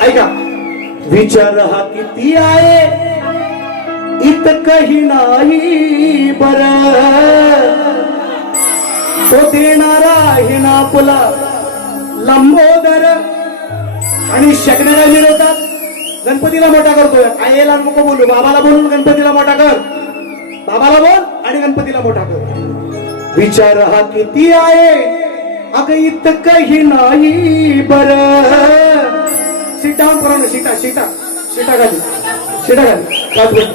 ऐका. विचार हा किती आहे? इतकही नाही बर. तो देणारा आहे ना आपला लंबोदर. आणि शकणारा मिळवतात गणपतीला मोठा करतोय आईला नको बोलू. बाबाला बोलून गणपतीला मोठा कर. बाबाला बोल आणि गणपतीला मोठा कर. विचार हा किती आहे? अगं इतकही नाही बरं. सीटावर करा ना सीटा सीटा सीटा खाली सीटा खाली. पाच मिनिट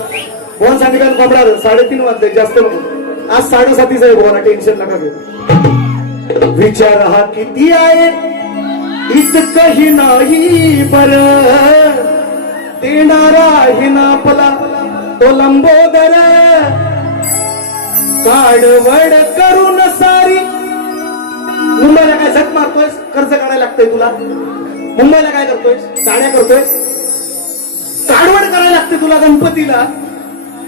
भुवन सांगितलं कोंबडा साडेतीन वाजले जास्त नको. आज साडेसातीच आहे भुवना टेन्शन नका घेऊ. विचार हा किती आहे? इतकही नाही बर. देणारा आहे ना आपला तो लंबोदर. काडवड करून सारी. मुंबईला काय झक मारतोय कर्ज काढायला लागतंय तुला? मुंबईला काय करतोय गाड्या करतोय काढवड करायला लागते तुला गणपतीला.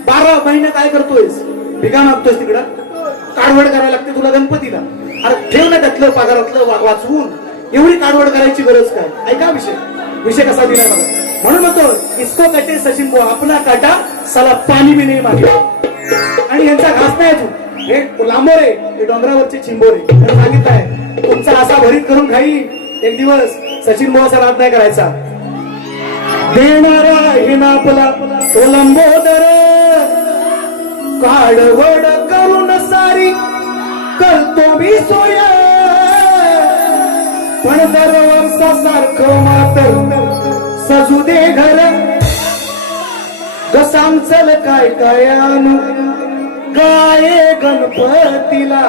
बारा महिने काय करतोयस? भिगा मागतोयस तिकडं. काढवड करायला लागते तुला गणपतीला. अरे ठेव ना त्यातलं पगारातलं वा- वाचवून. एवढी काढवड करायची गरज काय? ऐका विषय. विषय कसा दिला मला म्हणून म्हणतो इसको कटे सचिन भाऊ आपला काटा साला पाणी बी नाही मागे. आणि यांचा घास नाही अजून. हे लांबोरे हे डोंगरावरचे चिंबोरे त्यांनी आहे तुमचा असा भरीत करून खाई एक दिवस. सचिन बुवाचा राग नाही करायचा. देणारा आहे ना आपला लंबोदर. काडवड करून सारी करतो मी सोय. पण दरवर्षासारखं मात्र सजू दे घर. गसांचल काय काय आणू गाये गणपतीला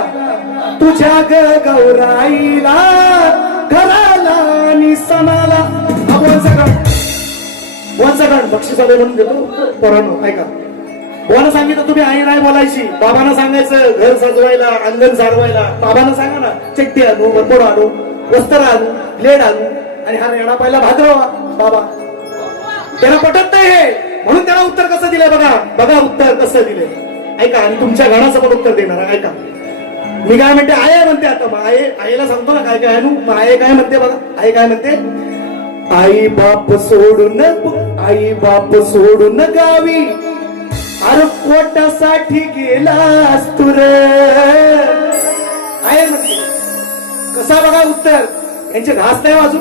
तुझ्या ग गौराईला घरा आणि सणाला आपण सगळं वन सेकंड बक्षीस आले म्हणून देतो. पोरांनो ऐका. बोला सांगितलं तुम्ही आई नाही बोलायची. बाबांना सांगायचं घर सजवायला अंगण सारवायला बाबांना सांगा ना चट्टी आणू बंबोड आणू वस्त्र आणू प्लेट आणू आणि हा रेडा पाहिला भाद्रवा बाबा. त्याला पटत नाही हे. म्हणून त्याला उत्तर कसं दिलं बघा. बघा उत्तर कसं दिले ऐका आणि तुमच्या गाण्याचं पण उत्तर देणार ऐका. मी काय म्हणते आय म्हणते आता. मग आई आईला सांगतो ना काय काय आहे मग आई काय म्हणते बघा. आई काय म्हणते? आई बाप सोडून आई बाप सोडून गावी. अरे पोटासाठी गेलास तुर आहे म्हणते. कसा बघा उत्तर? यांचे घास नाही वाजू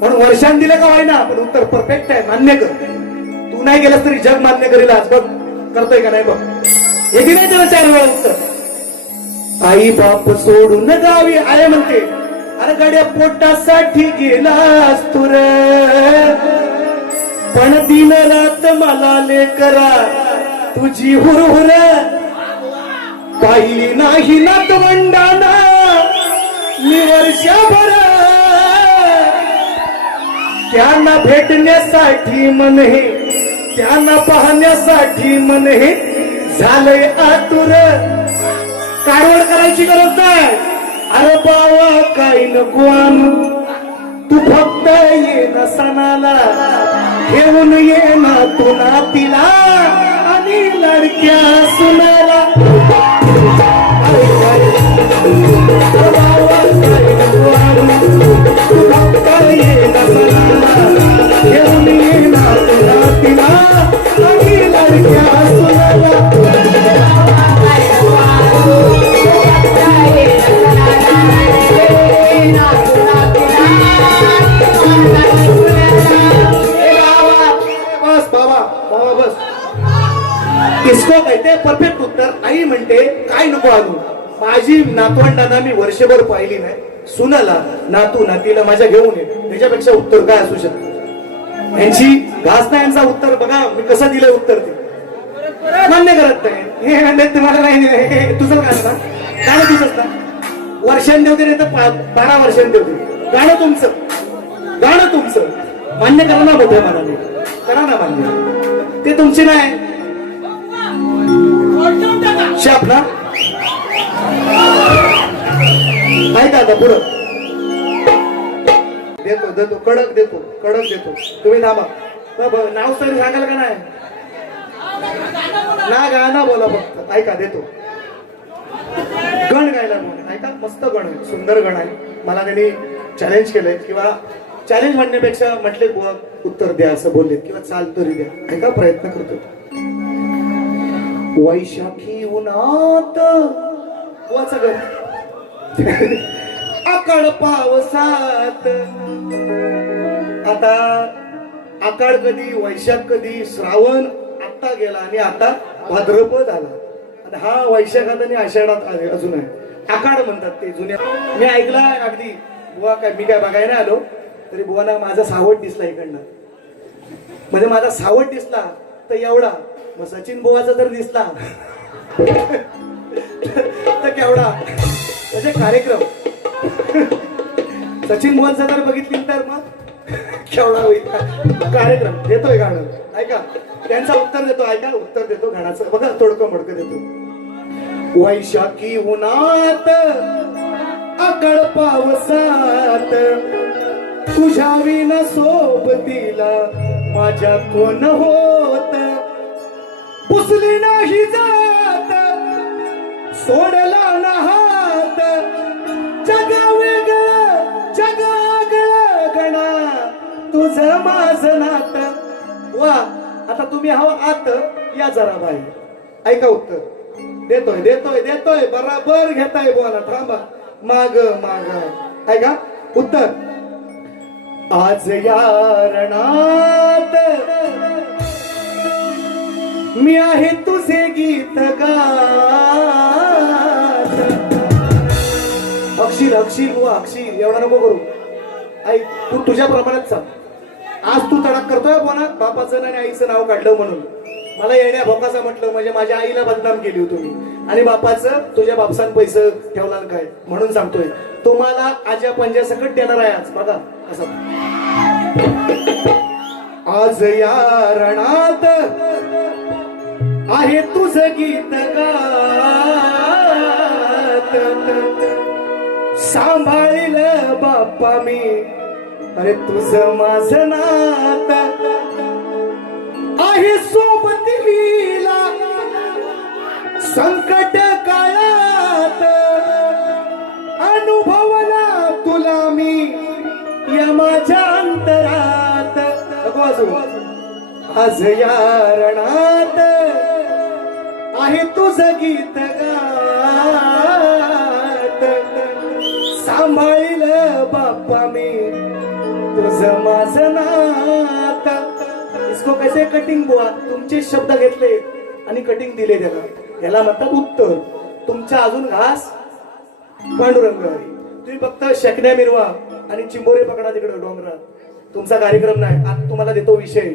म्हणून वर्षान दिलं का ना पण उत्तर परफेक्ट आहे. मान्य कर. तू नाही गेलास तरी जग मान्य करील आज. बघ. करतोय का नाही बघ. हे की नाही त्याला चार वेळा उत्तर. आई बाप सोडून गावी आहे म्हणते अरे गड्या पोटासाठी गेलास तुर पण दिन रात मला लेकरा तुझी हुरहुर पाहिली नाही नातवंडाना मी वर्षभर त्यांना भेटण्यासाठी मन हे त्यांना पाहण्यासाठी मन हे झालंय आतुर. काढवड करायची गरज नाही. अरे बावा काही नको तू फक्त ये ना सणाला. घेऊन ये ना तू नातीला. आणि लडक्या सुनाला. अरे तू फक्त ये ना सणाला. घेऊन ये ना तू नातीला. आणि लडक्या डिस्को इसको परफेक्ट उत्तर आई म्हणते काय नको आणू माझी नातवंडांना मी वर्षभर पाहिली नाही. सुनाला नातू नातीला माझ्या घेऊन ये. त्याच्यापेक्षा उत्तर काय असू शकतं? यांची घास यांचा उत्तर. बघा मी कसं दिलं उत्तर ते. मान्य करत नाही. हे तुम्हाला नाही हे- तुझं काय ना काय तुझंच ना वर्षांनी देवते नाही तर बारा वर्षांनी देवते गाणं तुमचं. गाणं तुमचं. मान्य करा ना मोठ्या मनाने. करा ना मान्य. ते तुमची नाही. शाप ना नाही आता पुढं. देतो देतो कडक देतो कडक देतो. तुम्ही थांबा. ब- ब- नाव सर सांगाल का नाही? ना गाणं बोला फक्त. ऐका देतो. गण गायला बोल ऐका मस्त गण आहे. सुंदर गण आहे. मला त्यांनी चॅलेंज केलंय. किंवा चॅलेंज म्हणण्यापेक्षा म्हटले बुवा उत्तर द्या असं बोलले किंवा चाल तरी द्या. ऐका प्रयत्न करतो वैशाखी उन्हात. बुवाचं घर पावसात. आता आकाळ कधी वैशाख कधी श्रावण आत्ता गेला आणि आता भाद्रपद आला. आणि हा वैशाखात आणि आषाढात आहे अजून आहे. आकाड म्हणतात ते जुन्या. मी ऐकला अगदी. बुवा काय मी काय बघायला नाही आलो. तरी बुवाला माझा सावट दिसला इकडनं. म्हणजे माझा सावट दिसला तर एवढा. मग सचिन बुवाचा जर दिसला. तर केवढा? म्हणजे कार्यक्रम. सचिन बुवांचा जर बघितली तर मग केवढा होईल? कार्यक्रम. देतोय गाणं. ऐका. त्यांचा उत्तर देतो ऐका. उत्तर देतो गाण्याचं. बघा तोडकं मोडकं देतो. वैशाखी उन्हात आकळ पावसात तुझ्या विन सोबतीला माझ्या कोण होत पुसली नाही जात सोडला ना हात जगा वेगळ जगा आगळं गणा. तुझं माझं नात. वा आता तुम्ही हवा आत या जरा बाई. ऐका उत्तर. देतोय देतोय देतोय बराबर घेताय बोला थांबा. माग माग. ऐका उत्तर. आज या रणात गीत गात. अक्षीर अक्षील बुवा अक्षीर एवढा नको करू. ऐक तू तुझ्या प्रमाणात सांग. आज तू तडाक करतोय बोना बापाचं आणि आईचं नाव काढलं म्हणून. मला येण्या भोकाचं म्हटलं म्हणजे माझ्या आईला बदनाम केली होती मी आणि बापाचं तुझ्या बापसान पैसे ठेवला काय? म्हणून सांगतोय. तुम्हाला आज्या पंजा सकट देणार आहे आज. बघा असं. आज या रणात आहे तुझ गीत गात. सांभाळील बाप्पा मी. अरे तुझ माझ नात. आहे सोबत लीला संकट काळात. अनुभवला तुला मी. या माझ्या अंतरात. आज या रणात. आहे तुझ गीत गात. सांभाळील बाप्पा मी तुझ माझ नात. इसको कैसे कटिंग बुवा? तुमचे शब्द घेतले आणि कटिंग दिले त्याला. याला म्हणतात उत्तर. तुमचा अजून घास पांडुरंग तुम्ही फक्त शकण्या मिरवा आणि चिंबोरे पकडा तिकडे डोंगरात. तुमचा कार्यक्रम नाही. आज तुम्हाला देतो विषय.